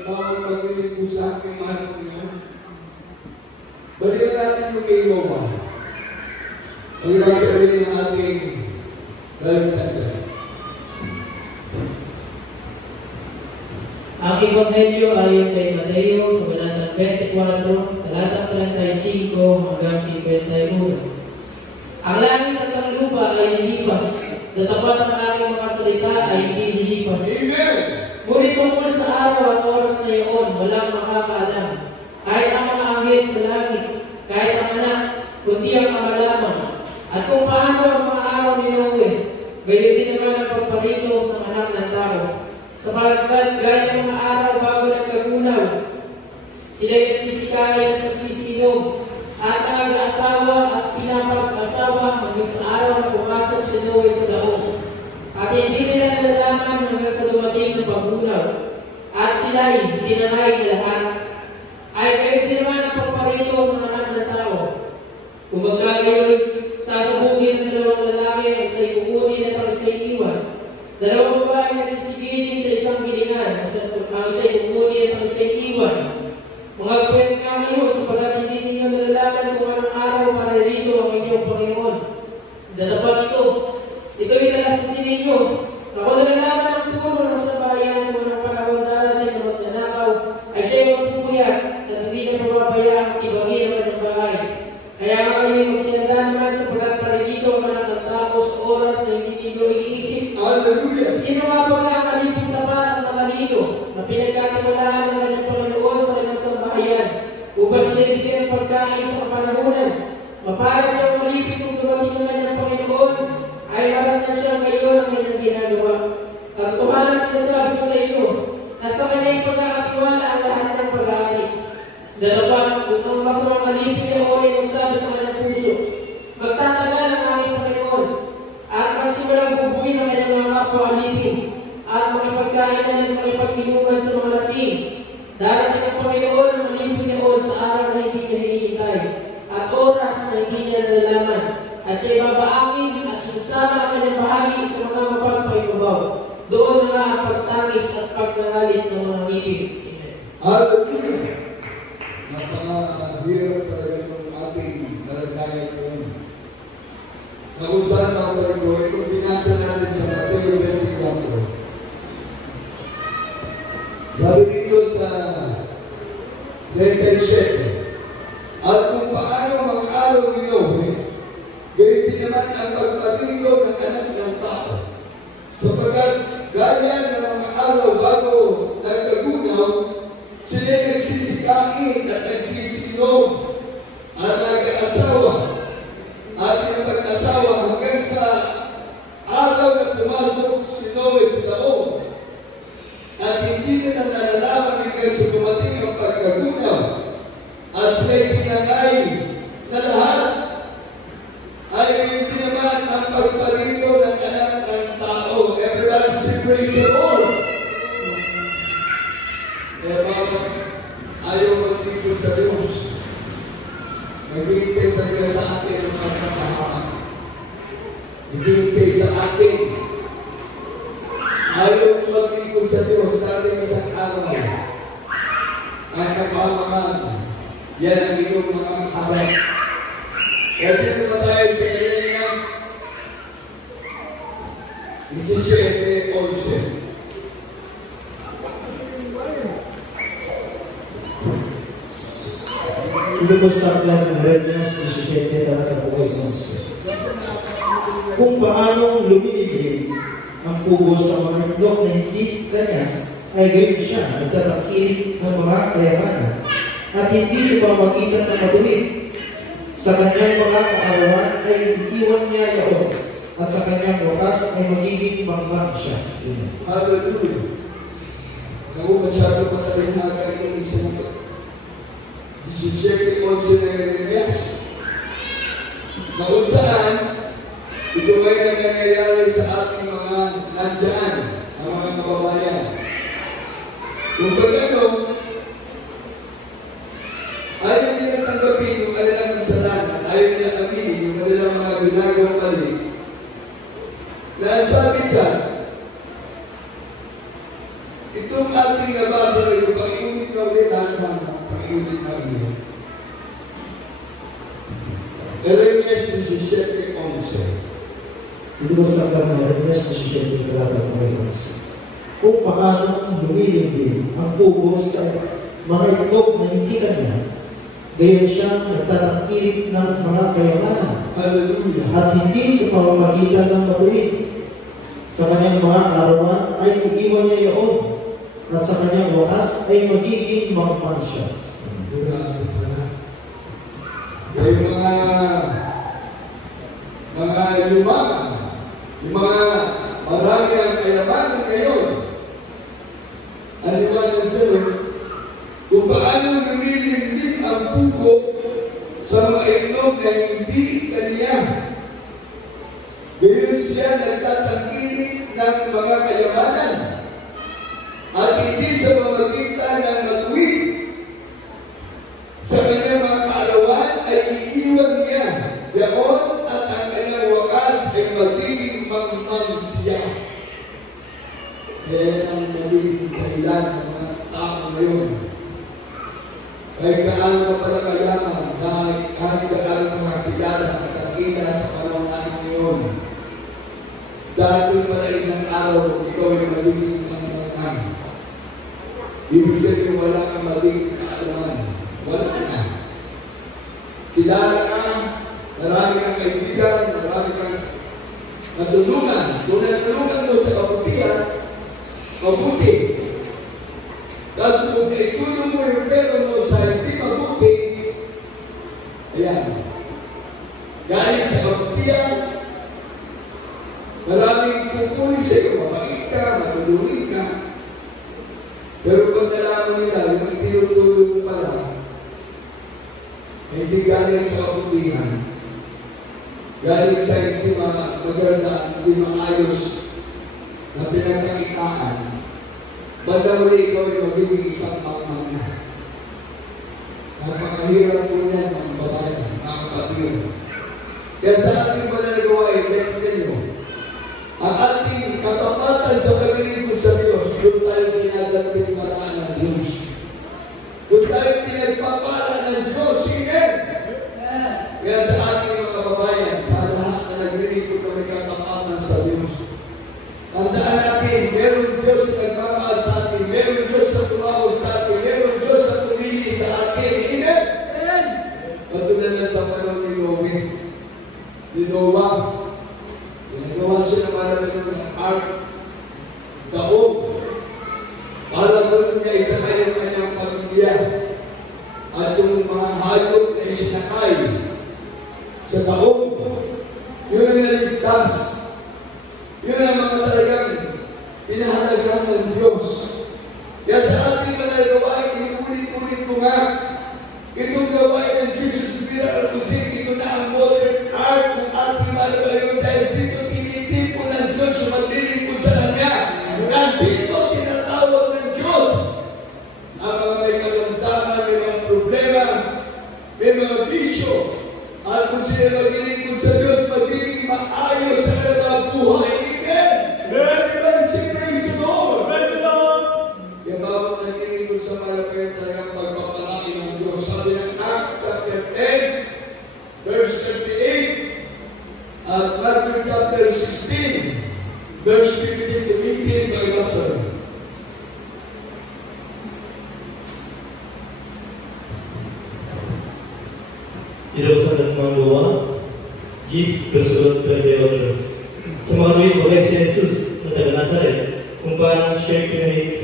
bawat pagbiling po sa aking mahal ko yun. Balikan natin yung kay Noah. Ang ibang sabihin ng ating lalagtanda. Ang Ebanghelyo ayon kay Mateo, Kabanatang 24, talatang 35 hanggang 51. Ang langit at ang lupa ay nilipas, tatapat ang aking mga salita ay hindi nilipas. Ngunit tungkol sa araw at oras na iyon, walang makakaalam. Kahit ang mga anghel sa langit, kahit ang anak, kundi ang Ama lamang. At kung paano ang mga araw ni Noe, gayon din naman ang pagparito ng anak ng tao. Sapagkat gaya ng mga araw bago nagkagulaw, sila'y nagsisikay at nagsisinom, at nag-aasawa at pinapag-asawa hanggang sa araw na pumasok si Noe sa daon. At hindi nila nalalaman hanggang sa dumating ng pagulaw. At sila'y tinamay na lahat. Ay kayo din naman ang pagparito ng anak ng tao. Kung magkagayon, sasabugin ng dalawang lalaki ang isa'y kukunin at ang isa'y iwan. Dalawang babae nagsisigilin sa isang gilingan, ang isa'y kukunin at ang isa'y iwan. Mga kapatid kayo, sapagat hindi ninyo nalalaman kung anong araw para rito ang inyong Panginoon. Dalapan ito, ito'y nalasasin ninyo. Ako nalalaman ang puno ng sambahayan kung anong panahon darating na magnanakaw, ay siya'y magpupuyat at hindi na mababayaan at ibagi naman ang bahay. Kaya nga kayo magsinada naman sapagat para rito ang anak ng tao sa oras na hindi ninyo iniisip. Hallelujah! Sino nga pagka ang alipin tapat at matalino na pinagkatiwalaan ng kanyang Panginoon sa kanyang sambahayan upang sila bigyan ng pagkain sa kapanahunan? Maparat siyang malipit kung dumating ng kanyang Panginoon ay maramdaman siya ngayon ang kanyang ginagawa. At tumalang sinasabi ko sa inyo na sa kanyang pagkakatiwala ang lahat ng pag-aari. Dalapan, kung ang masamang alipin niya o ay magsabi sa kanyang puso, magtatagal ang aking Panginoon at magsimulang bubuhin ang kanyang mga kapwa-alipin at makipagkainan at makipag-inuman sa mga lasing. Darating ang Panginoon ang alipin niya sa araw na hindi niya hinihintay at oras na hindi niya nalalaman. At siya'y babaakin at isasama ang kanyang bahagi sa mga mapagpaibabaw. Doon na nga ang pagtangis at pagnangalit ng mga ngipin. Hallelujah! Napakahirap talaga yung ating nalagayan ngayon. Na kung saan ang Panginoon, kung binasa natin sa Mateo 24, sabi dito sa 37, at kung paano mga araw ni Noe, gayon din naman ang pagpatito ng anak ng tao. Sapagkat gaya ng mga araw bago nagkagunaw, sila nagsisikain at nagsisinom at nag-asawa at pinapag-asawa hanggang sa araw na pumasok si Noe sa daon. At hindi nila nalalaman hanggang sa dumating ang pagkagunaw at sila'y pinangay na lahat ay hindi naman ang pagparito ng anak ng tao. Everybody say praise the Lord. Kaya bakit ayaw magtipon sa Diyos? Naghihintay talaga sa atin ang pagkakahaan. Naghihintay sa atin. Ayaw magtipon sa Diyos dahil isang araw. Ang kapamakan, yan ang iyong mga harap. Kaya dito na tayo sa Jeremias 17:11. Ito po sa aklat ng Jeremias 17, talatang 11. Kung paanong lumiligid ang pugo sa mga itlog na hindi kanya, ay gayon siya, nagtatakil ng mga kayamanan, at hindi sa pamagitan ng madumi. Sa kanyang mga kaarawan ay iwan niya yaon, at sa kanyang wakas ay magiging bangkang siya. Hallelujah! Naku, masyado matalinhagan yung isang 17 ng Jeremias. Na kung saan, ito ay nangyayari sa ating mga nandyan, ang mga kababayan. Kung pagano, ayaw nila tanggapin yung kanilang kasalanan, ayaw nila aminin yung kanilang mga ginagawang mali. Dahil sabi dyan, itong ating nabasa ng Ito ko sa Jeremias 17, talata 11. Kung paano lumilindi ang pugos sa mga itlog na hindi kanya, gayon siyang nagtatangkilik ng mga kayamanan. Hallelujah. At hindi sa pamamagitan ng matuwid. Sa kanyang mga karawan ay iiwan niya iyon, at sa kanyang wakas ay magiging mangpang siya. Grabe pala. Yung mga yumaman, yung mga marami ang kayamanan ngayon, ang iwanan dyan, kung paano lumilindi ang pugo sa mga itlog na hindi kaniya. Gayon siya nagtatangkilik ng mga kayamanan at hindi sa pamamagitan ng matuwid. Sa kanyang mga kaarawan ay iiwan niya yaon at ang kanyang wakas ay magiging mangmang siya. Kaya ang magiging dahilan ng mga tao ngayon. Kahit gaano ka pala kayaman, kahit gaano mga kilala, nakakita sa panahon natin ngayon. Dati pala isang araw, ikaw ay magiging mangmang. Ibig sabihin wala kang magiging kaalaman. Wala na. Kilala ka, marami kang kaibigan, marami kang natulungan. Kung natulungan mo sa kabutihan, mabuti. Tapos kung naitulong mo yung pera mo sa hindi mabuti, ayan. Galing sa kabutihan, maraming pupuli sa iyo, mabait ka, matulungin ka. Pero pag nalaman nila, yung itinutulong mo pala, hindi galing sa kabutihan. Galing sa hindi maganda, hindi maayos na pinagkakitaan, bandawali ikaw ay magiging isang pangmang na. Napakahirap po niyan, mga babayan, mga kapatid. Kaya sa ating mananagawa ay tingnan nyo, ang ating katapatan sa paglilingkod sa Diyos, doon tayo dinadamping maraan ng Diyos. Doon tayo pinagpapala ng Diyos. Sige! Kaya sa ating mga babayan, sa lahat na naglilingkod na may katapatan sa Diyos, tandaan natin, meron Diyos na nagmamahal sa atin, meron Diyos na tumawag sa atin, meron Diyos na tumili sa atin. Amen? Katulad lang sa panahon ni Noe. Ni Noah, ginagawa siya ng maraming ng ark, daog. Para doon niya isakay ang kanyang pamilya at yung mga hayop na isinakay sa daog. Yun ang naligtas. Yun ang mga talagang pinahalagahan ng Diyos. Kaya sa ating mga gawain, inuulit-ulit ko nga, itong gawain ng Jesus Miracle Crusade, ito na ang modern art ng ating mga gawain dahil dito tinitipon ng Diyos yung maglilingkod sa Kanya. Nandito tinatawag ng Diyos ang mga may karamdaman, may mga problema, may mga bisyo, at kung sila maglilingkod sa Diyos, magiging maayos sa kanilang buhay. Everybody say praise the Lord. Praise the Lord. Kaya bawat naglilingkod sa malapit talagang pagpapalaki ng Diyos. Sabi ng Acts chapter 10, verse 38, at Matthew chapter 16, verse 15 to 18, by Lazarus. Jerusalem mga luwa, Gis, versulat 38. Sa mga tuwing bagay si Jesus na taga Nazaret, kung paano siya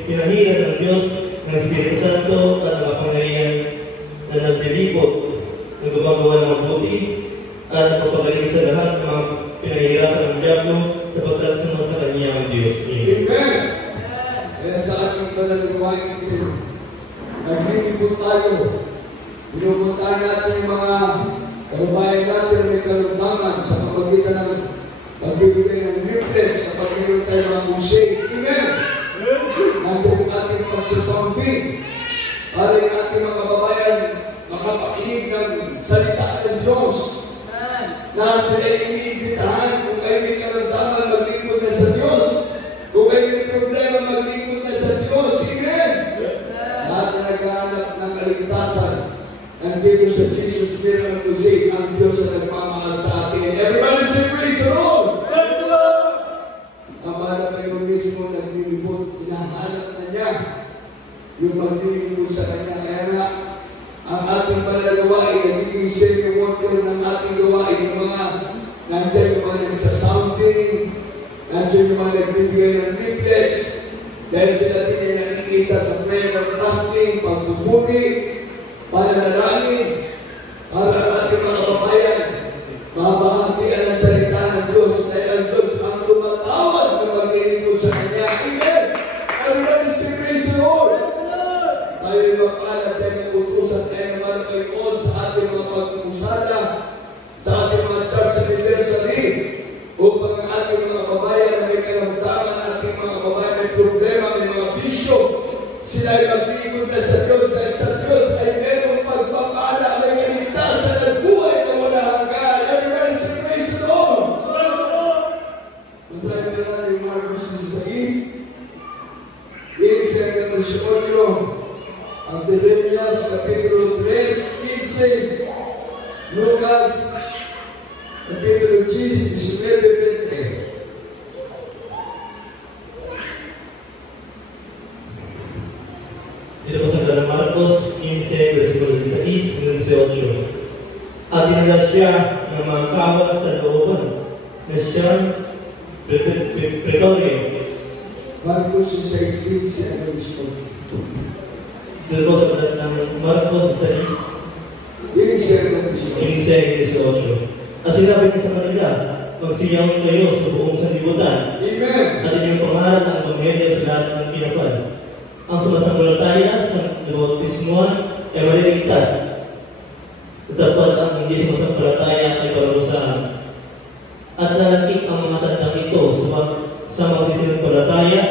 pinahira ng Diyos ng Espiritu Santo at ang kapangyarihan na nagdilipot, nagpapagawa ng mabuti, at nagpapagaling sa lahat ng mga pinahirapan ng Diablo sapagkat sumasa sa Kanya ang Diyos. Amen! Kaya sa ating panalagawain ito, naglilipot tayo. Pinupuntahan natin yung mga kababayan natin may kalumbangan sa pamagitan ng pagbibigay ng leaflets kapag meron tayo mga crusade. Amen! Nandun yung ating pagsasamping para yung ating mga kababayan makapakinig ng salita ng Diyos na sila iniimbitahan kung kayo may karamdaman maglingkod na sa Diyos, kung kayo may problema maglingkod na sa Diyos. Amen! Lahat na naghahanap ng kaligtasan nandito sa Jesus Miracle Crusade, ang Diyos na nagmamahal sa atin. Everybody say praise the Lord! yung maglilingkod sa Kanya. Kaya nga, ang ating panagawain, nagiging senior worker ng ating gawain, yung mga nandiyan yung mga nagsasounding, nandiyan yung mga nagbibigay ng leaflets, dahil sila din ay nakikisa sa prayer of fasting, pagpupuri, pananalangin, para ang ating mga kabayan, mabahatian ang salita ng Diyos, dahil ang Diyos ang tumatawag na maglilingkod sa Kanya. Amen! Everybody say praise the Lord! Tayo yung mapalad, tayo ng utusan, tayo naman ang kalikod sa ating mga pagpumusada, sa ating mga church anniversary, upang ang ating mga kabayan na may karamdaman, ating mga kabayan may problema, may mga bisyo, sila ay maglingkod na sa Diyos, dahil sa Diyos ay merong pagpapala, may kaligtasan at buhay na wala hanggan. Everybody say praise the Lord! Masabi na natin yung Marcos 16, Inisya hanggang 18, ang Jeremias, Kapitulo 3, 15, Lucas, Kapitulo 10, 19, 20. Dito po sa San Marcos 15, versikulo 16 hanggang 18. At dinala siya ng mga kawal sa looban na siyang pretorio. Marcos 16, 15, hanggang 18. Dito po sa Marcos 16, Inisya hanggang 18. At sinabi niya sa kanila, magsiyaw kayo sa buong sanlibutan. Amen! At inyong pangalan ang pamilya sa lahat ng kinapal. Ang sumasampalataya sa bautismuhan ay maliligtas. Dapat ang hindi sumasampalataya ay parusahan. At lalakik ang mga tandang ito sa mga sinampalataya,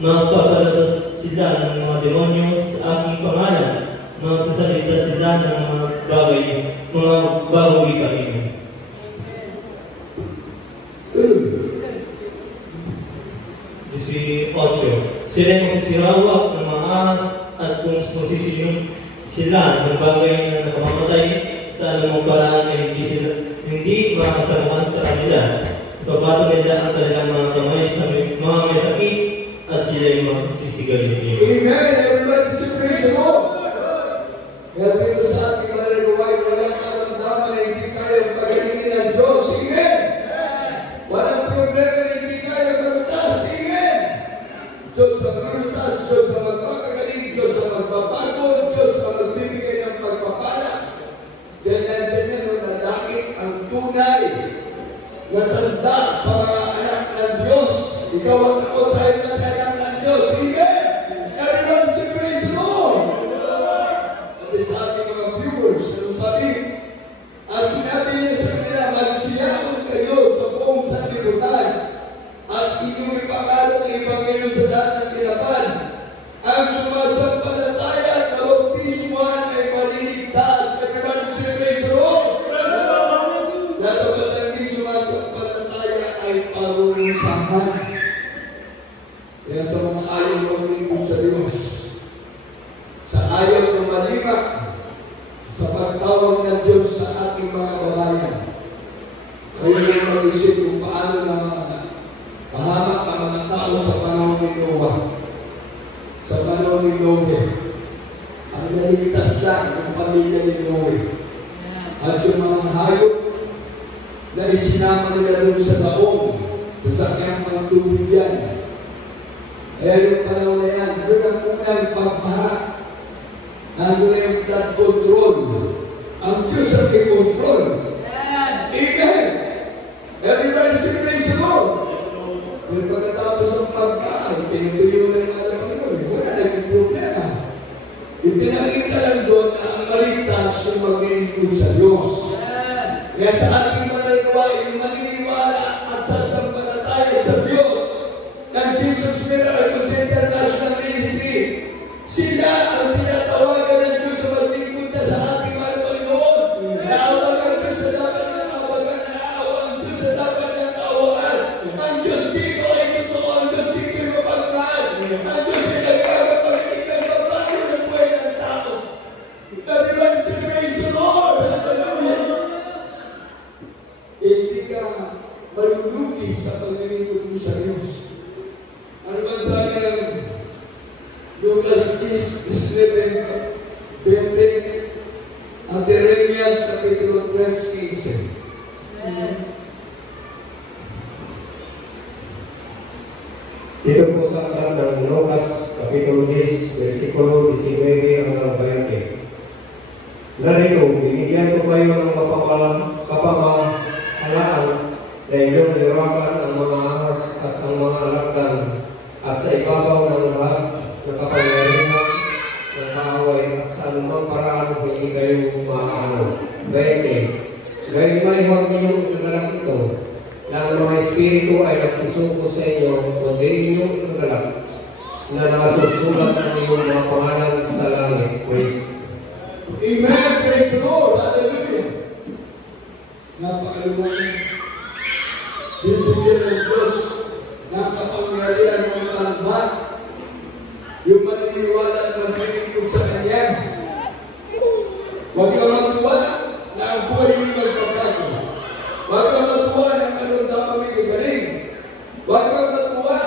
magpapalabas sila ng mga demonyo sa aking pangalan, magsasalita sila ng mga bagong wikain. 18. Sila ay magsisirawak ng mga ahas at kung masisiyon sila ng bagay na nakamamatay sa anumang paraan ay hindi makasamuhan sa kanila. Ipapato nila ang kanilang mga kamay sa mga may sakit at sila ay magsisigarilyo. Amen! Everybody say praise the Lord! Kaya dito sa ating malagawain, walang karamdaman na hindi kaya pagalingin ng Diyos. Amen! Walang problema na hindi kaya magtaas. Amen! Diyos ang magtaas, Diyos ang magpapagaling, Diyos ang magbabago, Diyos ang magbibigay ng pagpapala. Dahil nandiyan yan ang nadakit ang tunay na tanda sa mga anak ng Diyos. Ikaw at ako tayo na anak ng Diyos. Amen! Everyone say praise the Lord! At sa ating mga viewers, ano sabi? At sinabi niya sa kanila, magsiyamon kayo sa buong sanlibutan at inyong ipangalan ang Ebanghelyo sa lahat ng tinapan. Ang sumasampalataya at nabautismuhan ay maliligtas. Everyone say praise the Lord! Dapat ang hindi sumasampalataya ay parurusahan. Kaya sa mga ayaw maglingkod sa Diyos, sa ayaw ng malima, sa pagtawag ng Diyos sa ating mga kabayan, kayo yung mag-isip kung paano na pahamak ang mga tao sa panahon ni Noah, sa panahon ni Noe. Ang naligtas lang ang pamilya ni Noe. At yung mga hayop na isinama nila doon sa daong, sa kanyang mga tubig yan. Kaya yung panahon na yan, doon ang unang pagbaha. Nandun na yung flood control. Ang Diyos ang may control. Amen! Everybody say praise the Lord! Pero pagkatapos ang pagbaha, pinutuyo na yung mga Panginoon. Wala na yung problema. Ipinakita lang doon na ang maligtas yung maglilingkod sa Diyos. Kaya sa ating mananawa, yung maniniwala at sasampalataya sa Diyos ng Jesus Miracle International Ministry, sila ang tinatawagan ng Diyos sa maglingkod na sa ating mga Panginoon. Naawag ang Diyos sa dapat ng awagan, naawa ang Diyos sa dapat ng awaan. Ang Diyos dito ay totoo, ang Diyos dito ay mapagmahal. Ang Diyos ay nagkakapagiging ng babago ng buhay ng tao. Everybody say praise the Lord! Hallelujah! Hindi ka Lucas 19, 20, at Jeremias Kapitulo 3, 15. Dito po sa aklat ng Lucas, Kapitulo 10, versikulo 19 hanggang 20. Narito, binigyan ko kayo ng kapamahalaan na inyong nirakan ang mga ahas at ang mga alakdan, at sa ibabaw ng lahat ng kapangyarihan ng kaaway, at sa anumang paraan hindi kayo maaano. 20. Gayunay huwag ninyong inagalak ito, na ang mga espiritu ay nagsusuko sa inyo, kundi inyong inagalak, na nakasusulat ang iyong mga pangalan sa langit. Praise. Amen. Praise the Lord. Hallelujah. Napakaluwang bibigyan ng Diyos ng kapangyarihan ng lahat. Yung maniniwala at maglilingkod sa Kanya. Huwag kang matuwa na ang buhay ay magpapago. Huwag kang matuwa na ang karamdaman ay galing. Huwag kang matuwa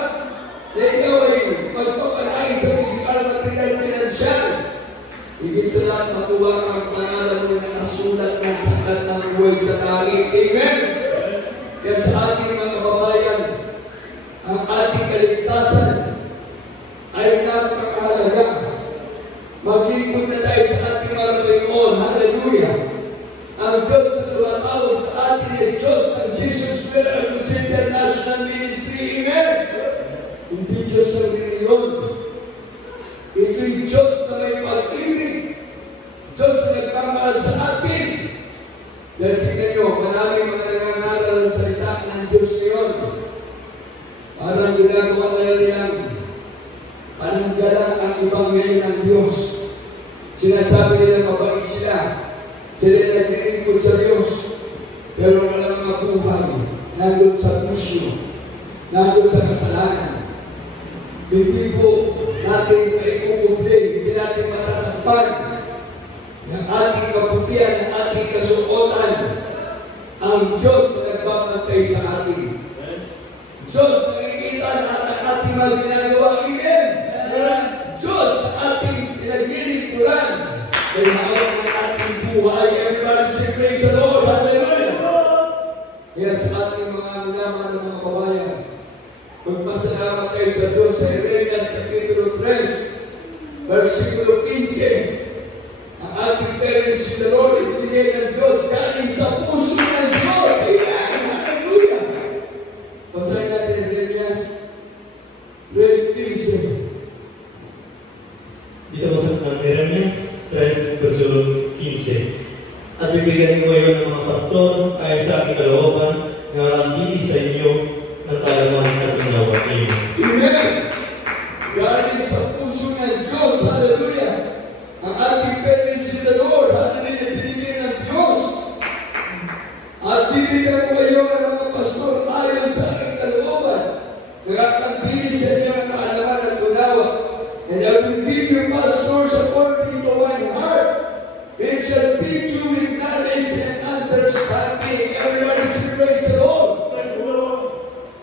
na ikaw ay magpapanay sa pisikal at pinansyal. Higit sa lahat, matuwa ang pangalan mo na nakasulat ng sakat ng buhay sa langit. Amen! Kaya sa ating mga kababayan, ang ating kaligtasan ay napakahalaga. Maglingkod na tayo sa ating mga Panginoon. Hallelujah! Ang Diyos na tumatawag sa atin ay Diyos ng Jesus Miracles International Ministry. Amen! Hindi Diyos ng reliyon. Ito'y Diyos na may pag-ibig. Diyos na nagpamahal sa atin. Dahil tingnan nyo, maraming mga nangangaral ang salita ng Diyos ngayon. Parang ginagawa na nilang pananggalan ang Ebanghelyo ng Diyos. Sinasabi nila mabait sila. Sila naglilingkod sa Diyos. Pero walang mga buhay. Nandun sa bisyo. Nandun sa kasalanan. Hindi po natin maikukumple, hindi natin matatakpan ng ating kabutihan, ng ating kasuotan. Ang Diyos na nagbabantay sa atin. Diyos na nakikita lahat ng ating mga ginagawa. Amen! Diyos na ating pinaglilingkuran. Kaya hawak ng ating buhay. Everybody say praise the Lord. Hallelujah! Kaya sa ating mga minamahal ng mga kabayan, magpasalamat kayo sa Diyos sa Jeremias Kapitulo 3, versikulo 15. Ang ating parents in the Lord, ibigay ng Diyos galing sa puso ng Diyos. Amen! Hallelujah! Basahin natin Jeremias 3:15. Dito po sa Jeremias 3, versikulo 15. At bibigyan ko kayo ng mga pastor ay sa aking kalooban na nalangili sa inyo ng kaalaman at ginawa. Amen! Galing sa puso ng Diyos. Hallelujah! Ang ating parents in the Lord, hallelujah, binigyan ng Diyos. At bibigyan ko kayo ng mga pastor ayon sa aking kalooban. Nakakantili sa inyo ng kaalaman at unawa. And I will give you pastors according to my heart. They shall teach you with knowledge and understanding. Everybody say praise the Lord.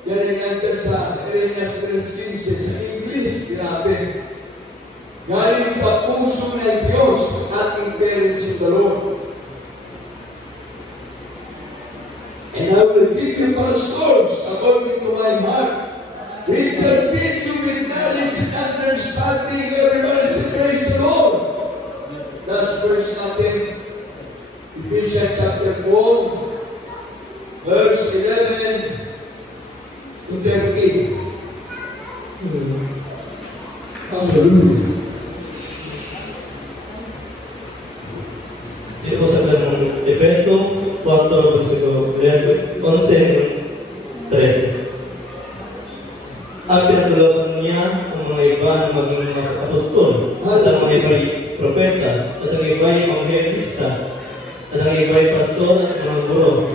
Yan ay nandiyan sa Jeremias 3:15 sa English. Grabe. Galing sa puso ng Diyos ang ating parents in the Lord. And I will give you pastors according to my heart. Which shall teach you with knowledge and understanding. Everybody say praise the Lord. Last verse natin, Ephesians chapter 4, verse 11 to 13. Hallelujah. Ito po sa ng Efeso 4, versikulo 11, 13. At pinatulakan niya ang mga iba na maging mga apostol, at ang mga iba'y propeta, at ang iba'y evangelista, at ang iba'y pastor at mga guro,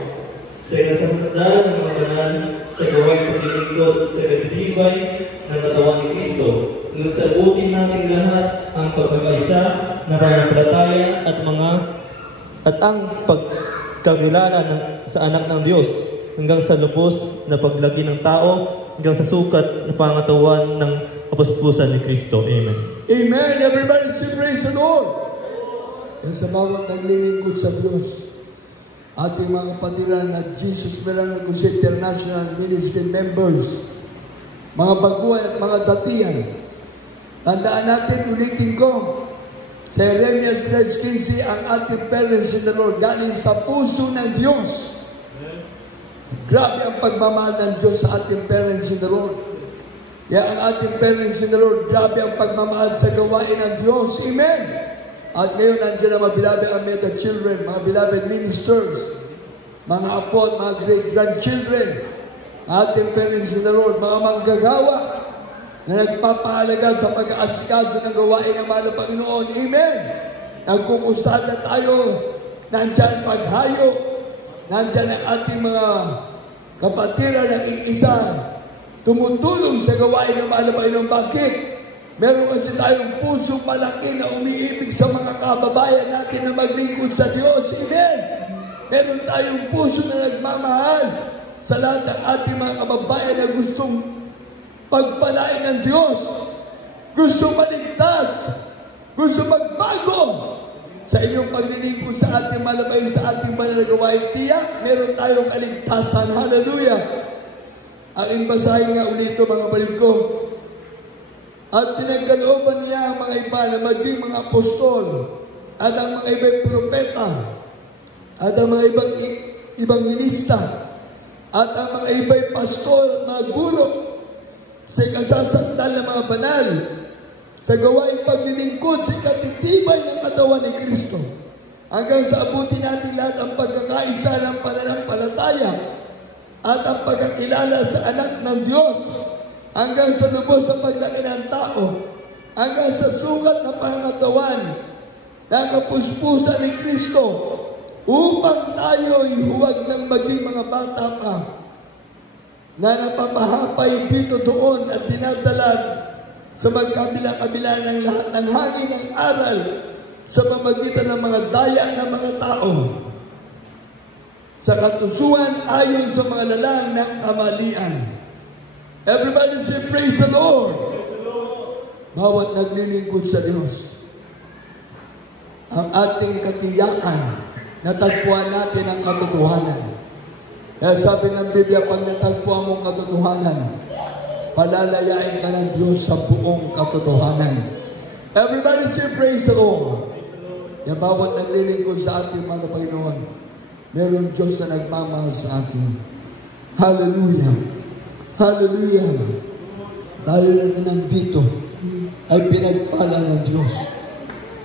sa inasasandal ng mga banal, sa gawain paglilingkod, sa katitibay ng katawan ni Kristo, ngunit sabutin natin lahat ang pagkakaisa na pananampalataya at ang pagkakilala sa anak ng Diyos hanggang sa lubos na paglagi ng tao, hanggang sa sukat na pangatawan ng kapuspusan ni Kristo. Amen. Amen. Everybody say praise the Lord. Yan sa bawat naglilingkod sa Diyos, ating mga kapatiran na Jesus Verano Crusade International Ministry members, mga baguhan at mga datihan, tandaan natin, ulitin ko, sa Jeremias 3:15, ang ating parents in the Lord galing sa puso ng Diyos. Grabe ang pagmamahal ng Diyos sa ating parents in the Lord. Kaya ang ating parents in the Lord, grabe ang pagmamahal sa gawain ng Diyos. Amen! At ngayon, nandiyan ang mga beloved Omega children, mga beloved ministers, mga apo at mga great-grandchildren, ating parents in the Lord, mga manggagawa na nagpapahalaga sa pag-aasikaso ng gawain ng mahal na Panginoon. Amen! Nagkukusada tayo, nandiyan paghayo, nandiyan ang ating mga kapatiran ng isa, tumutulong sa gawain ng mahal na Panginoon. Bakit? Meron kasi tayong pusong malaki na umiibig sa mga kababayan natin na maglingkod sa Diyos. Amen! Meron tayong puso na nagmamahal sa lahat ng ating mga kababayan na gustong pagpalain ng Diyos, gustong maligtas, gustong magbago sa inyong paglilingkod sa ating malabay, sa ating banal na gawain. Tiyak, meron tayong kaligtasan. Hallelujah! Ang basahin nga ulit ito, mga balik ko. At pinagkalooban niya ang mga iba na maging mga apostol, at ang mga ibang propeta, at ang mga ibang ibanghilista, at ang mga ibang pastor at mga guro, sa kasasandal ng mga banal, sa gawain paglilingkod, sa katitibay ng katawan ni Kristo, hanggang sa abutin natin lahat ang pagkakaisa ng pananampalataya at ang pagkakilala sa anak ng Diyos, hanggang sa lubos sa paglaki ng tao, hanggang sa sukat na pangatawan ng kapuspusan ni Kristo, upang tayo'y huwag nang maging mga bata pa na napapahapay dito doon at dinadala sa magkabila-kabila ng lahat ng hangin ng aral sa pamagitan ng mga daya ng mga tao, sa katusuan ayon sa mga lalang ng kamalian. Everybody say, praise the Lord! Bawat naglilingkod sa Diyos, ang ating katiyakan, natagpuan natin ang katotohanan. Kaya sabi ng Biblia, pag natagpuan mong katotohanan, palalayain ka ng Diyos sa buong katotohanan. Everybody say, praise the Lord! Kaya bawat naglilingkod sa ating mga Panginoon, meron Diyos na nagmamahal sa atin. Hallelujah! Hallelujah! Tayo na nandito ay pinagpala ng Diyos.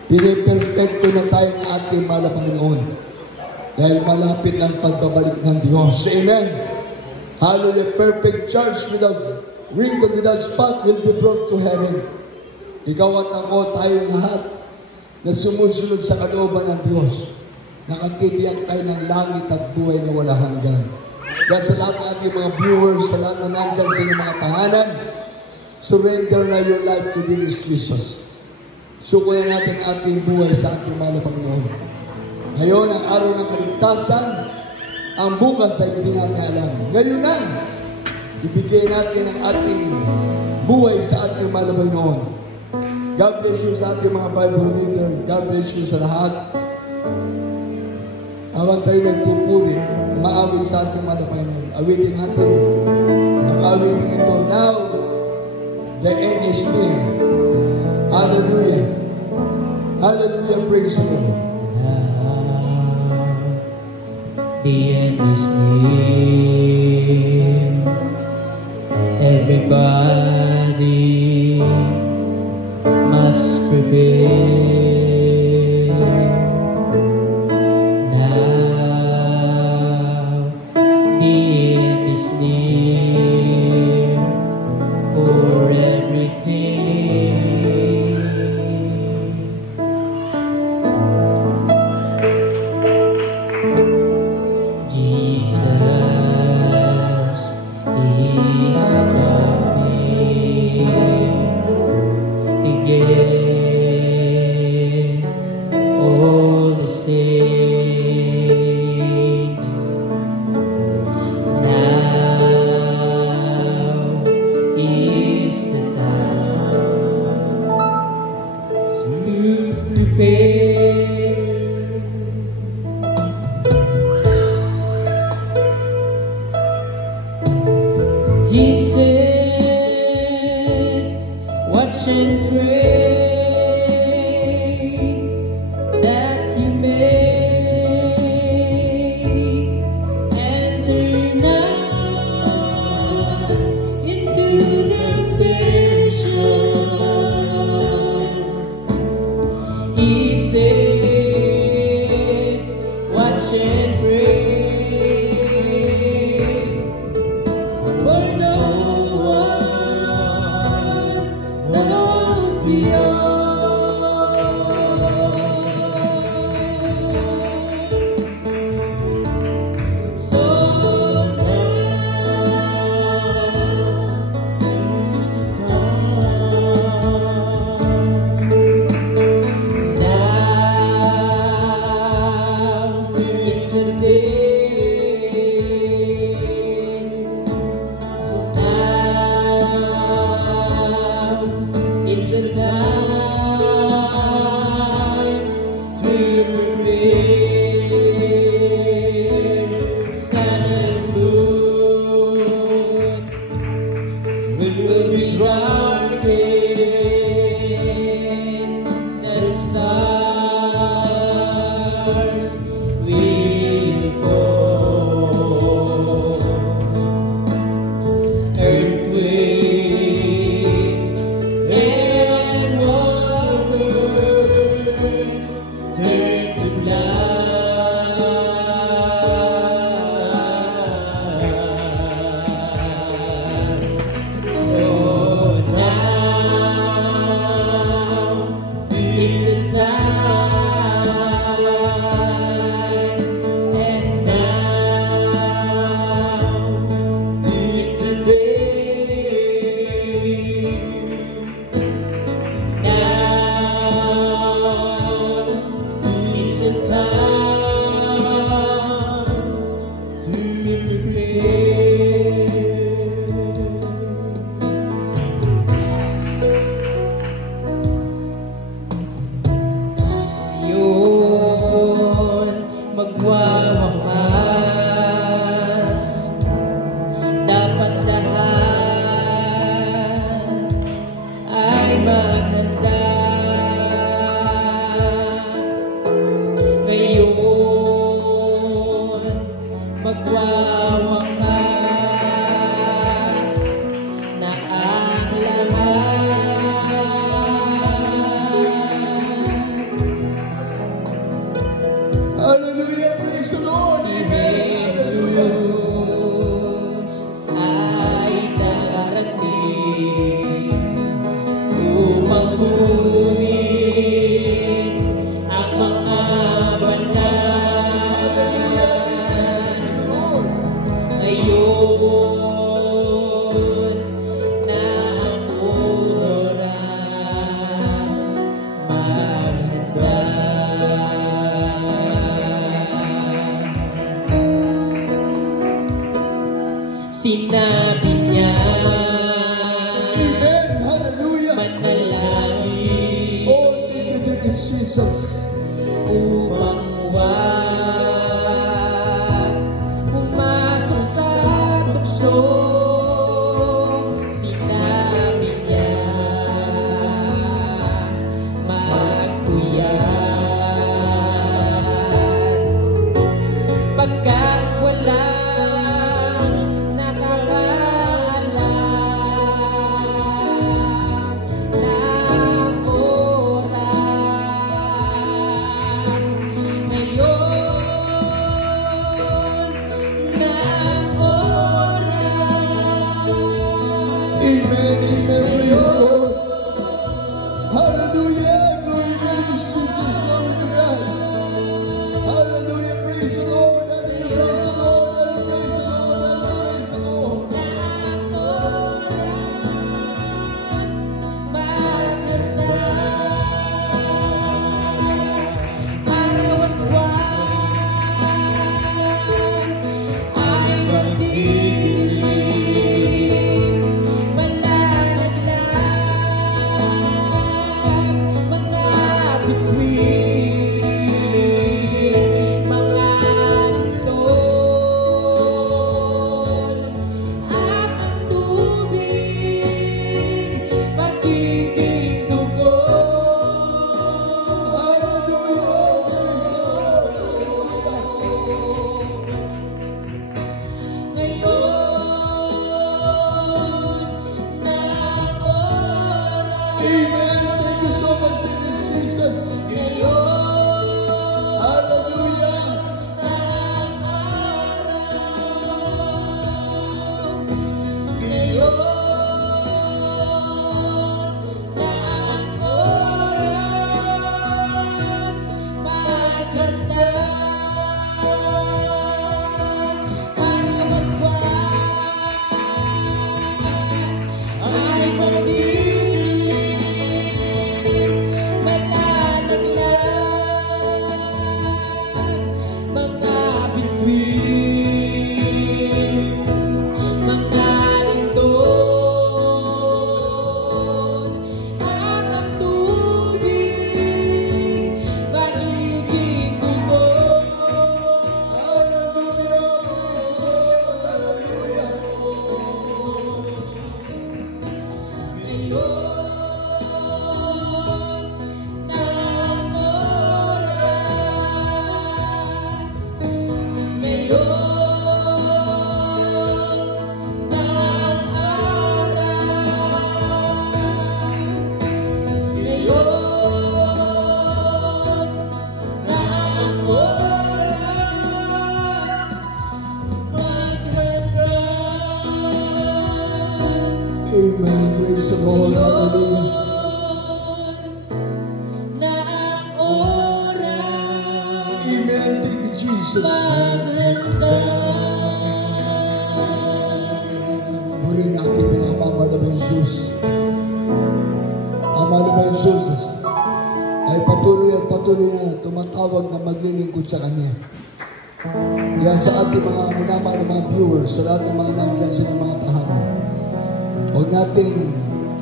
Piniperfecto na tayo ng ating mahal na Panginoon dahil malapit ang pagbabalik ng Diyos. Amen! Hallelujah! Perfect church without wrinkle, without spot will be brought to heaven. Ikaw at ako, tayo lahat na sumusunod sa kalooban ng Diyos, nakatitiyak tayo ng langit at buhay na wala hanggan. Kaya sa lahat ng ating mga viewers, sa lahat na nandyan sa inyong mga tahanan, surrender na your life to this Jesus. Sukuyan natin ating buhay sa ating mahal na Panginoon. Ngayon, ang araw ng kaligtasan, ang bukas ay hindi natin alam. Ngayon na, ibigay natin ang ating buhay sa ating mahal na Panginoon. God bless you sa ating mga Bible reader. God bless you sa lahat. Habang tayo nagpupuri, maawit sa ating mahal na Panginoon. Awitin natin ang awitin ito. Now, the end is near. Hallelujah. Hallelujah. Praise the Lord. The end is near. Everybody must prepare. Now the end is near for everything. Jesus is coming again. He said, watch and pray that you may enter not into temptation. He said, watch and pray. For no one knows beyond. So now is the time. Now is the day. It's the time to prepare. Sun and moon will be darkened. The stars will fall. Earthquakes and waters turn to blood. So now is the time, and now is the day. Now is the time to prepare. Yun magwawakas, dapat lahat ay maganda. Ngayon magwawakas na ang lahat. Hallelujah, praise the Lord. Si Amen. Jesus ay darating upang punin ang mga banal. Praise the Lord. Ngayon na ang oras maghanda. Sinabi niya, Amen. Hallelujah. manalangin Oh, thank you, dear Jesus. upang huwag pumasok sa tukso. Sinabi niya, magpuyat, pagkat walang nakakaalam ng oras. Ngayon na ang oras. Amen. Amen. Praise the Lord. Hallelujah. Glory to Jesus. Jesus' name. Muli natin pinapamahal na Jesus. Ang mahal na Jesus ay patuloy at patuloy na tumatawag na maglilingkod sa Kanya. Kaya sa ating mga minamahal na mga viewers, sa lahat ng mga nandyan sa mga tahanan, huwag natin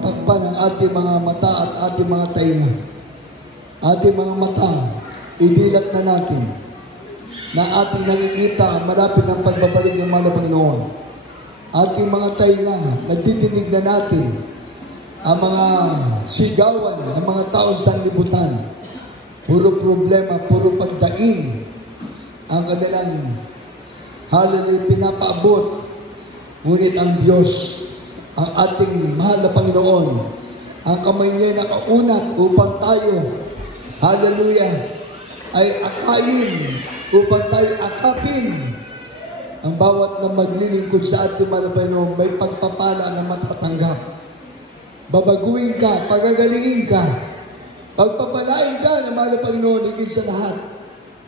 takpan ang ating mga mata at ating mga tainga. Ating mga mata, idilat na natin na ating nakikita malapit ng pagbabalik ng mga Panginoon. Ating mga tainga, nagtitinig na natin ang mga sigawan ng mga tao sa libutan. Puro problema, puro pagdaing ang kanilang hallelujah pinapaabot. Ngunit ang Diyos, ang ating mahal na Panginoon, ang kamay niya nakaunat upang tayo, hallelujah, ay akayin, upang tayo akapin. Ang bawat na maglilingkod sa ating mahal na Panginoon, may pagpapala na matatanggap. Babaguhin ka, pagagalingin ka, pagpapalain ka ng mahal na Panginoon, higit sa lahat.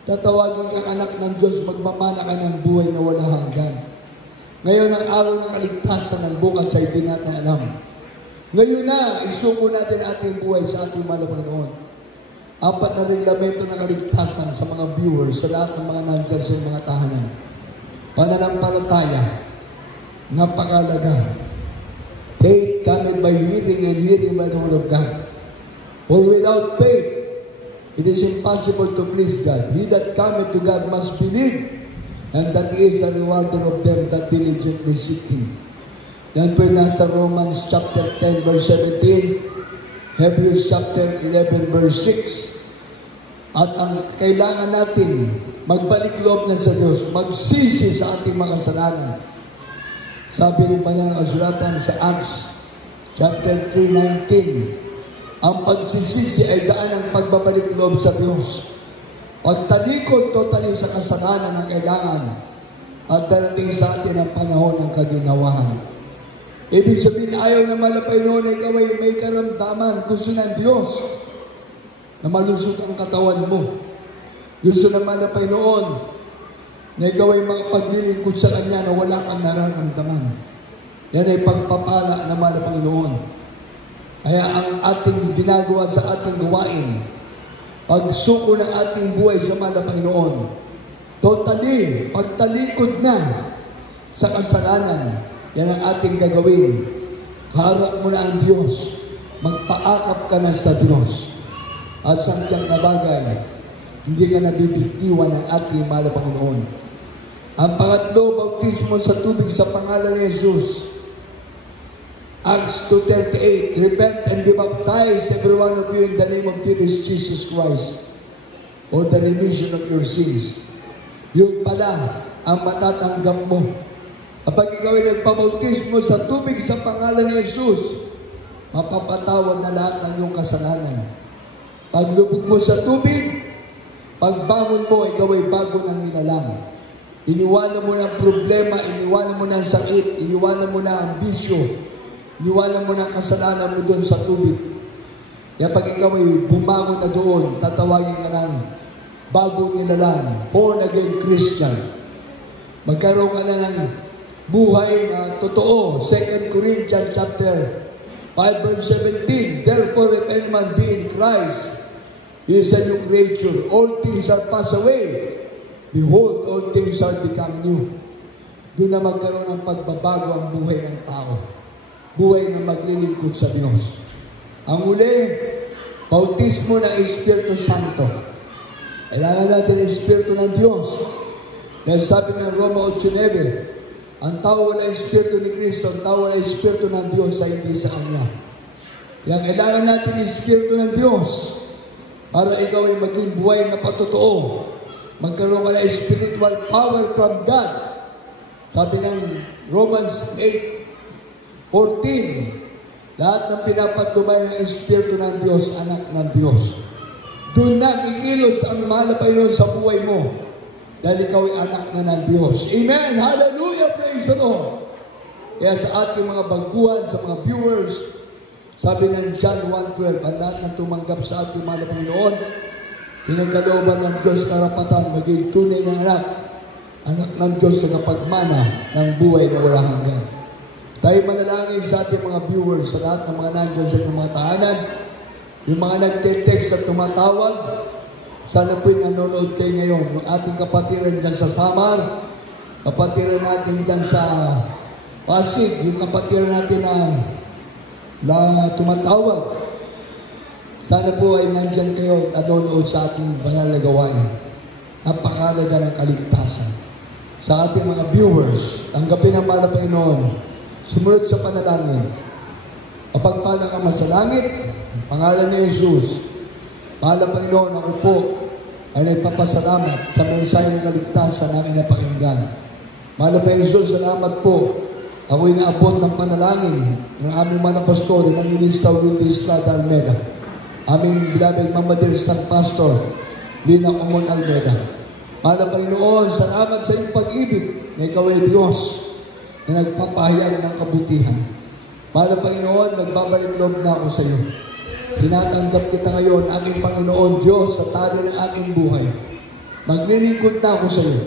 Tatawagin kang anak ng Diyos, magmamana ka ng buhay na walang hanggan. Ngayon ang araw ng kaligtasan ng bukas ay di natin alam. Ngayon na, isuko natin ating buhay sa ating mahal na Panginoon. 4 na reglamento ng kaligtasan sa mga viewers, sa lahat ng mga nandyan sa mga tahanan. Pananampalataya, napakalaga. Faith cometh by hearing, and hearing by the word of God. For without faith, it is impossible to please God. He that cometh to God must believe, and that He is the rewarder of them that diligently seek Him. Yan po yung nasa Romans chapter 10 verse 17, Hebrews chapter 11 verse 6. At ang kailangan natin, magbalik loob na sa Diyos, magsisi sa ating mga kasalanan. Sabi rin ba ng kasulatan sa Acts chapter 3:19, ang pagsisisi ay daan ng pagbabalik loob sa Diyos. Pagtalikod totally sa kasalanan ang kailangan at darating sa atin ang panahon ng kaginawahan. Ibig sabihin, ayaw na malapay noon ay ikaw ay may karamdaman. Gusto ng Diyos na malusog ang katawan mo. Gusto na malapay noon na ikaw ay makapaglilingkod sa Kanya na wala kang nararamdaman. Yan ay pagpapala na malapay noon. Kaya ang ating ginagawa sa ating gawain, pagsuko ng ating buhay sa mahal na Panginoon, totally, pagtalikod na sa kasalanan, yan ang ating gagawin. Harap mo na ang Diyos, magpaakap ka na sa Diyos. At sa kanyang na bagay, hindi ka nabibitiwan ng ating mahal na Panginoon. Ang pangatlo, bautismo sa tubig sa pangalan ni Jesus. Acts 2:38, repent and be baptized, every one of you, in the name of Jesus Christ, for the remission of your sins. Yun pala ang matatanggap mo. Kapag ikaw ay nagpabautismo sa tubig sa pangalan ni Jesus, mapapatawad na lahat ng iyong kasalanan. Paglubog mo sa tubig, pagbangon mo, ikaw ay bago ng nilalang. Iniwanan mo na ang problema, iniwanan mo na ang sakit, iniwanan mo na ang bisyo, iniwanan mo na ang kasalanan mo doon sa tubig. Kaya pag ikaw ay bumangon na doon, tatawagin ka ng bagong nilalang, born again Christian. Magkaroon ka na ng buhay na totoo. 2 Corinthians chapter 5 verse 17, therefore if any man be in Christ, he is a new creature. All things are passed away. Behold, all things are become new. Doon na magkaroon ng pagbabago ang buhay ng tao. Buhay na maglilingkod sa Diyos. Ang uli, bautismo ng Espiritu Santo. Kailangan natin ang Espiritu ng Diyos. Dahil sabi ng Roma 8:9, ang tao wala Espiritu ni Kristo, ang tao wala Espiritu ng Diyos ay hindi sa Kanya. Kaya kailangan natin ang Espiritu ng Diyos para ikaw ay maging buhay na patotoo. Magkaroon ka ng spiritual power from God. Sabi ng Romans 8:14, lahat ng pinapatubay ng Espiritu ng Diyos, anak ng Diyos. Doon na kikilos ang mahal na Panginoon sa buhay mo dahil ikaw ay anak na ng Diyos. Amen! Hallelujah! Praise the Lord! Kaya sa ating mga baguhan, sa mga viewers, sabi ng John 1:12, ang lahat na tumanggap sa ating mahal na Panginoon, pinagkalooban ng Diyos karapatan, maging tunay na anak anak ng Diyos sa kapagmana ng buhay na walang hanggan. Tayo manalangin sa ating mga viewers, sa lahat ng mga nandyan sa mga tahanan, yung mga nagte-text at tumatawag, sana po'y nanonood kayo ngayon. Yung ating kapatiran dyan sa Samar, kapatiran natin dyan sa Pasig, yung kapatiran natin na tumatawag. Sana po ay nandyan kayo at nanonood sa ating banal na gawain. Napakalaga ng kaligtasan. Sa ating mga viewers, tanggapin ang mahal na Panginoon. Sumunod sa panalangin. Kapagpala ka sa langit, ang pangalan ni Jesus, mahal na Panginoon, ako po ay nagpapasalamat sa mensahe ng kaligtasan na aking napakinggan. Mahal na Panginoon, salamat po. Ako'y naabot ng panalangin ng aming mga pastor, ng Minister Willis Estrada Almeida. Aming beloved Mama Diristan Pastor, Lina Comon Almeida. Mahal na Panginoon, salamat sa iyong pag-ibig na ikaw ay Diyos na nagpapahayag ng kabutihan. Mahal na Panginoon, nagbabalik loob na ako sa iyo. Tinatanggap kita ngayon, aking Panginoon Diyos, sa tali ng aking buhay. Maglilingkod na ako sa iyo.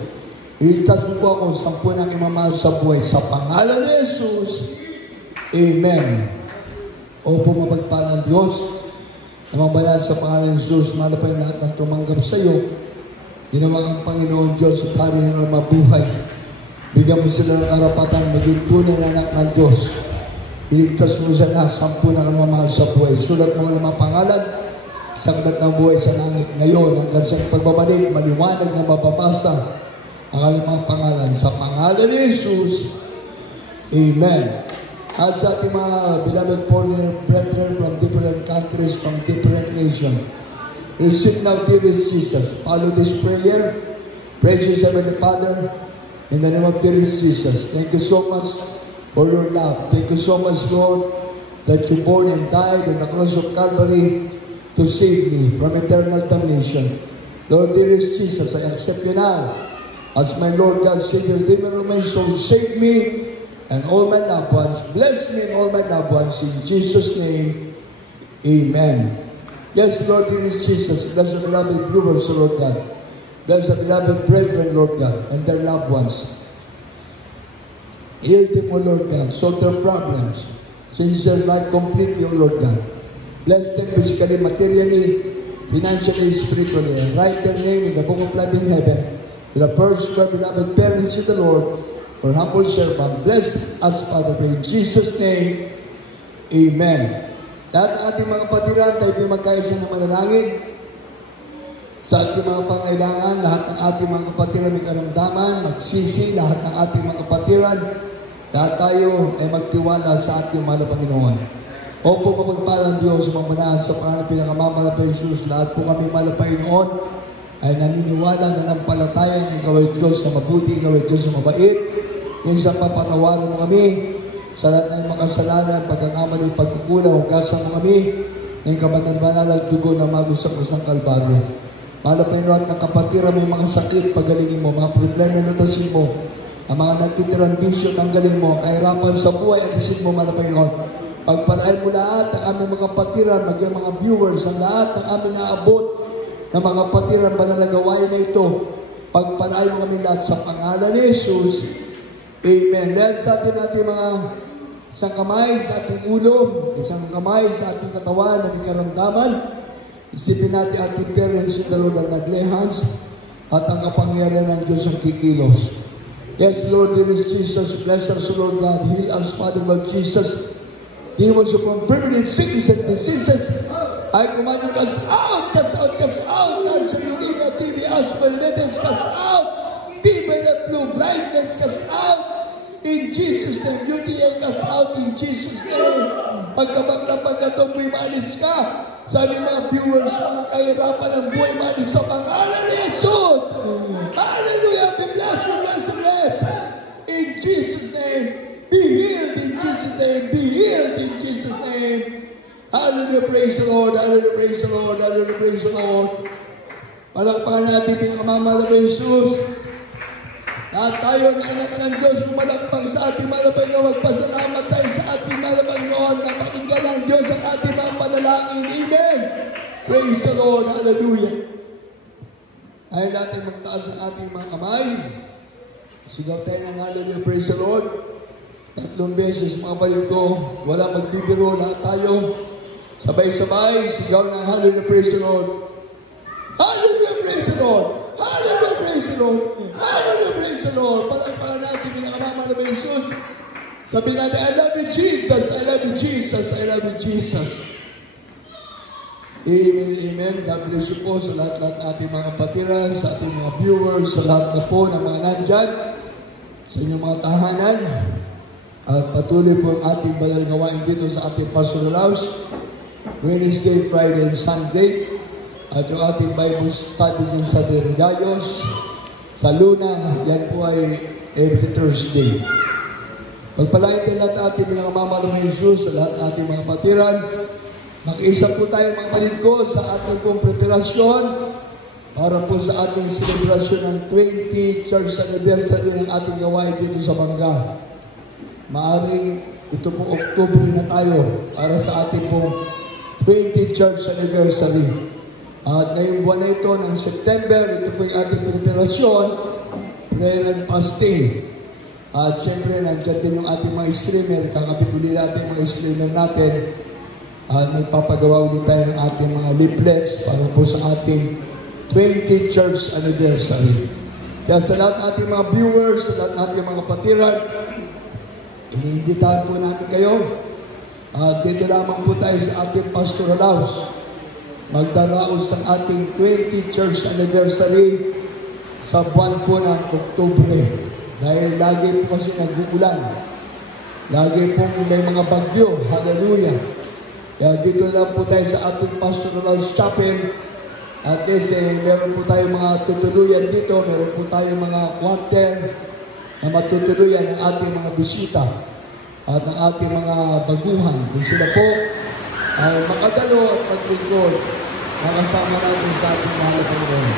Iligtas mo po ako sa po ng imamahal sa buhay. Sa pangalan ni Jesus, Amen. Opo, mapagpalang Diyos, namang banal sa pangalan ni Jesus, mahal pa yung lahat ng tumanggap sa iyo. Ginawa ang Panginoon Diyos sa tali ng mabuhay. Bigyan mo sila ng karapatan, maging tunay na anak ng Diyos. Iligtas mo sila, sampu na kamamahal sa buhay. Sulat mo ng mga pangalan, sagdat ng buhay sa langit ngayon, hanggang sa pagbabalik, maliwanag na mababasa ang alimang pangalan. Sa pangalan ni Jesus, Amen. At sa ating mga beloved foreign brethren from different countries, from different nations, receive now, dearest Jesus. Follow this prayer. Precious Heavenly Father, in the name of dearest Jesus, thank you so much for your love. Thank you so much, Lord, that you born and died on the cross of Calvary to save me from eternal damnation. Lord, dearest Jesus, I accept you now as my Lord God, Savior, Redeemer of my soul. Save me and all my loved ones. Bless me and all my loved ones. In Jesus' name, Amen. Yes, Lord, dearest Jesus, bless the beloved viewers, Lord God. Bless the beloved brethren, Lord God, and their loved ones. Heal them, O Lord God. Solve their problems. Change their life completely, O Lord God. Bless them physically, materially, financially, spiritually, and write their name in the book of life in heaven. To the first, our beloved parents of the Lord, our humble servant, bless us, Father, in Jesus' name, Amen. Lahat ng ating mga kapatiran, tayo din magkaisa ng manalangin. Sa ating mga pangailangan, lahat ng ating mga kapatiran may karamdaman, magsisi, lahat ng ating mga kapatiran, lahat tayo ay magtiwala sa ating mahal na Panginoon. Opo, mapagpalang Diyos, mamanahan sa pangalan pinakamamahal na Jesus, lahat po kami mahal na Panginoon, ay naniniwala na ng palataya ng ikaw ay Diyos na mabuti, ikaw ay Diyos na mabait. Minsan papatawarin mo kami sa lahat ng makasalanan, pagkakamali, pagkukulang, hugasan mo kami ng kabanal-banal dugo na magusak ko sa Kalbaryo. Mahal na Panginoon, ng kapatiran may mga sakit, pagalingin mo, mga problema nutasin mo, ang mga nagtitirang bisyo, tanggalin mo, kahirapan sa buhay, alisin mo, mahal na Panginoon. Pagpalain mo lahat ang aming mga kapatiran, maging mga viewers, ang lahat ng aming naabot na mga kapatiran, banal na gawain na ito. Pagpalain mo kami lahat sa pangalan ni Jesus. Amen. Dahil sa atin mga isang kamay sa ating ulo, isang kamay sa ating katawan, na may karamdaman, isipin natin ating parents in the Lord ang naglay hands at ang kapangyarihan ng Diyos ang kikilos. Yes, Lord, there is Jesus. Bless us, Lord God. Heal us, Father, Lord Jesus. Demons from permanent sickness and diseases, I command you, cast out, cast out, cast out. Cancer, urina, TB, asthma, diabetes, cast out. Fever, flu, blindness, cast out. In Jesus' name, UTI, cast out in Jesus' name. Pagkabaglapan na ito, maalis ka. Sa mga viewers, mga kahirapan ng buhay, maalis sa pangalan ni Jesus. Hallelujah! Be blessed, be blessed, be blessed. In Jesus' name, be healed in Jesus' name, be healed in Jesus' name. Hallelujah, praise the Lord, hallelujah, praise the Lord, hallelujah, praise the Lord. Palakpakan natin pinakamamahal na Jesus. Lahat tayo na anak ng Diyos, pumalakpang sa ating mahal na Panginoon, magpasalamat tayo sa ating mahal na Panginoon, na pakinggan ng Diyos ang ating mga panalangin. Amen. Praise the Lord, hallelujah. Ayaw natin magtaas ang ating mga kamay. Sigaw tayo ng hallelujah, praise the Lord. 3 beses mga kapatid ko, wala magbibiro, lahat tayo. Sabay-sabay, sigaw ng hallelujah, praise the Lord. Hallelujah, praise the Lord. Hallelujah, praise the Lord. Hallelujah, praise the Lord. Palagpakan natin, pinakamama na Jesus. Sabi natin, I love you, Jesus. I love you, Jesus. I love you, Jesus. Amen, amen. God bless you po sa lahat-lahat ating mga kapatiran, sa ating mga viewers, sa lahat na po ng mga nandyan, sa inyong mga tahanan. At patuloy po ang ating banal gawain dito sa ating pastoral house. Wednesday, Friday, and Sunday. At yung ating Bible study din sa Dergayos, sa Luna, yan po ay every Thursday. Pagpalain tayo lahat ating mga mamalo ng Jesus, sa lahat ating mga patiran. Mag-isa po tayo mga kapatid ko sa ating pong preparasyon para po sa ating celebration ng 20 church anniversary ng ating gawain dito sa Bangga. Maaring ito po October na tayo para sa ating pong 20 church anniversary. At ngayong buwan na ito ng September, ito po yung ating preparasyon, prayer and fasting. At siyempre, nandiyan din yung ating mga streamer, kakapit ulit natin mga streamer natin. At nagpapagawa ulit tayo ng ating mga leaflets para po sa ating 20 church anniversary. Kaya sa lahat ating mga viewers, sa lahat ating mga patiran, iniimbitahan po natin kayo. At dito lamang po tayo sa ating pastoral house. Magdaraos ng ating 20 church anniversary sa buwan po ng Oktubre. Dahil lagi po kasi nag-uulan. Lagi po may mga bagyo. Hallelujah. Kaya dito lang po tayo sa ating pastoral house chapel. At least meron po tayo mga tutuluyan dito. Meron po tayo mga quarter na matutuluyan ng ating mga bisita at ng ating mga baguhan. Kung sila po ay makadalo at maglingkod, makasama natin sa ating mahal na Panginoon.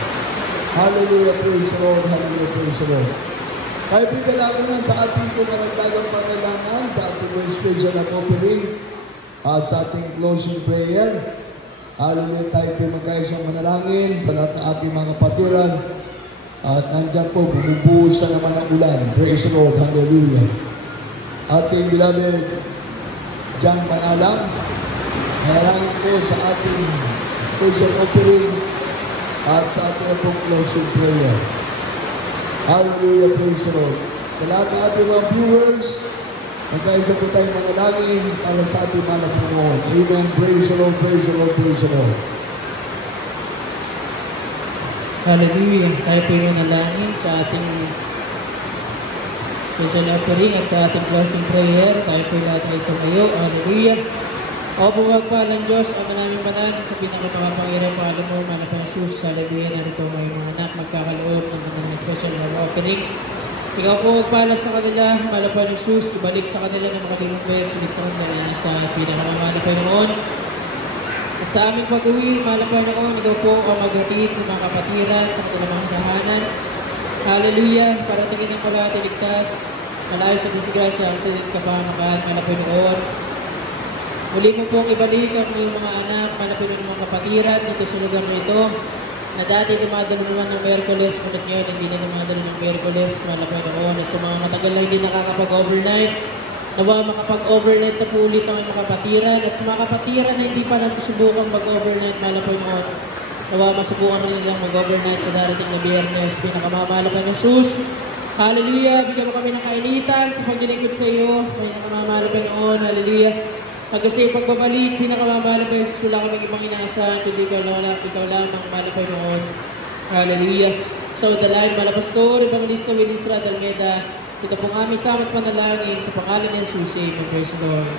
Hallelujah, praise the Lord, hallelujah, praise the Lord. Kaya bigalaman na sa ating pumaragdagang pangalangan, sa ating special na offering, at sa ating closing prayer. Hallelujah, tayo po magkaisang manalangin sa lahat ng ating mga patiran. At nandiyan po, bumubuhos na naman ang ulan. Praise the Lord, hallelujah. Ating beloved John Panalang, manalangin po sa ating special offering at sa ating pong closing prayer. Hallelujah, praise the Lord. Sa lahat ng ating mga viewers, magkaisa po tayo manalangin para sa ating mga Panginoon. Amen, praise the Lord, praise the Lord, praise the Lord. Hallelujah. Tayo po yung manalangin sa ating special offering at sa ating closing prayer. Tayo po lahat ay tumayo. Hallelujah. O buwagpal ng Diyos, ang manaming banal sa pinakapangpangiran pangalan mo, mga pa Jesus. Hallelujah. Narito mo yung mga anak magkakaloob ng mga special offering. Ikaw po magpala sa kanila, mahal pa ng Jesus. Ibalik sa kanila ng makalimang beses. Sulit sa kanila sa pinakamamahal na Panginoon. At sa aming pag-uwi, mahal pa Panginoon, ikaw po ang maghatid sa mga kapatiran sa kanilang mga tahanan. Hallelujah. Para tingin ang pag-ati ligtas, malayo sa disgrasya, ang tingin kapamakaan, mahal pa Panginoon. Muli mo pong ibalik ang iyong mga anak, malapit ng mga kapatiran dito sa lugar na ito, na dati dumadalo naman ng Miyerkules, ngunit ngayon hindi na dumadalo ng Miyerkules, malapit noon, at sa mga matagal na hindi nakakapag-overnight, nawa makapag-overnight na po ulit ang mga kapatiran, at sa mga kapatiran na hindi pa nasusubukan mag-overnight, malapit noon, nawa masubukan rin nilang mag-overnight sa darating na Biyernes, pinakamamahal ng Jesus. Hallelujah! Bigyan mo kami ng kainitan sa paglilingkod sa iyo, pinakamamahal ng noon, hallelujah! Kasi pagbabalik, pinakamamahal pa Jesus, wala kaming ibang inaasahan, kundi ikaw lang ang mahal pa noon. Hallelujah. So, the line, Malapastor, Evangelista Willistra Dalmeda, ito pong aming samot panalangin sa pangalan ng Jesus. Amen. Praise the Lord.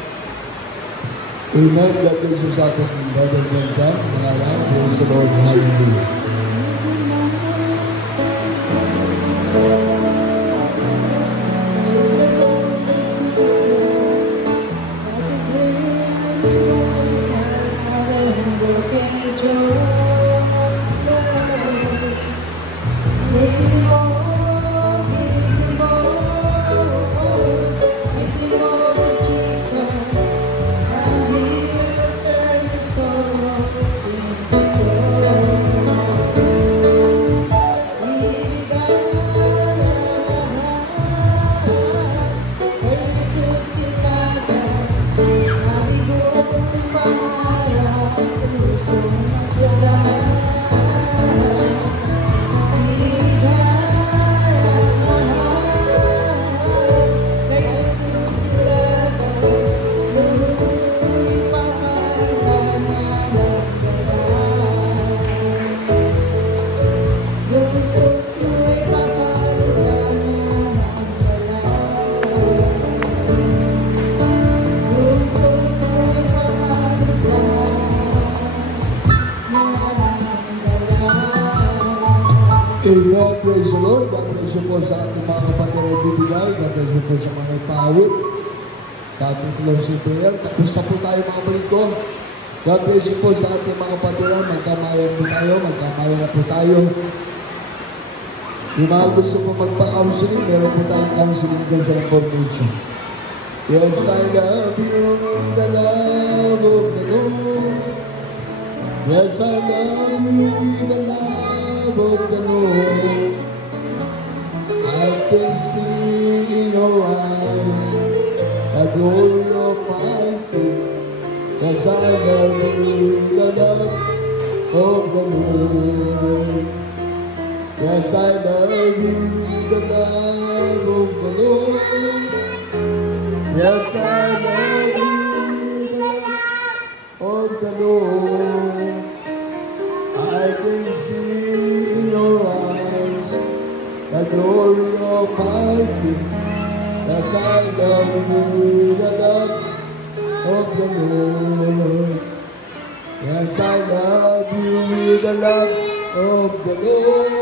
Amen. God bless you sa ating brother John. Manalangin, praise the Lord. Hallelujah. Amen. Praise the Lord. God bless you po sa ating mga kapatid na bibigay. God bless you po sa mga tawid. Sa ating closing prayer. Tapos na po tayo mga kapatid ko. God bless you po sa ating mga kapatid na magkamayan po tayo. Magkamayan na po tayo. Yung mga gusto po magpa-counseling, meron po tayong counseling dyan sa information. Yes, I love you in the love of the Lord. Yes, I love you in the love of the Lord. I can see in your eyes the glory of my King. Yes, I love you in the love of the Lord. Yes, I love you in the love of the Lord. Yes, I love you in the love of the Lord. I can see in your eyes the glory of my King. Yes, I love you in the love of the Lord. Yes, I love you in the love of the Lord.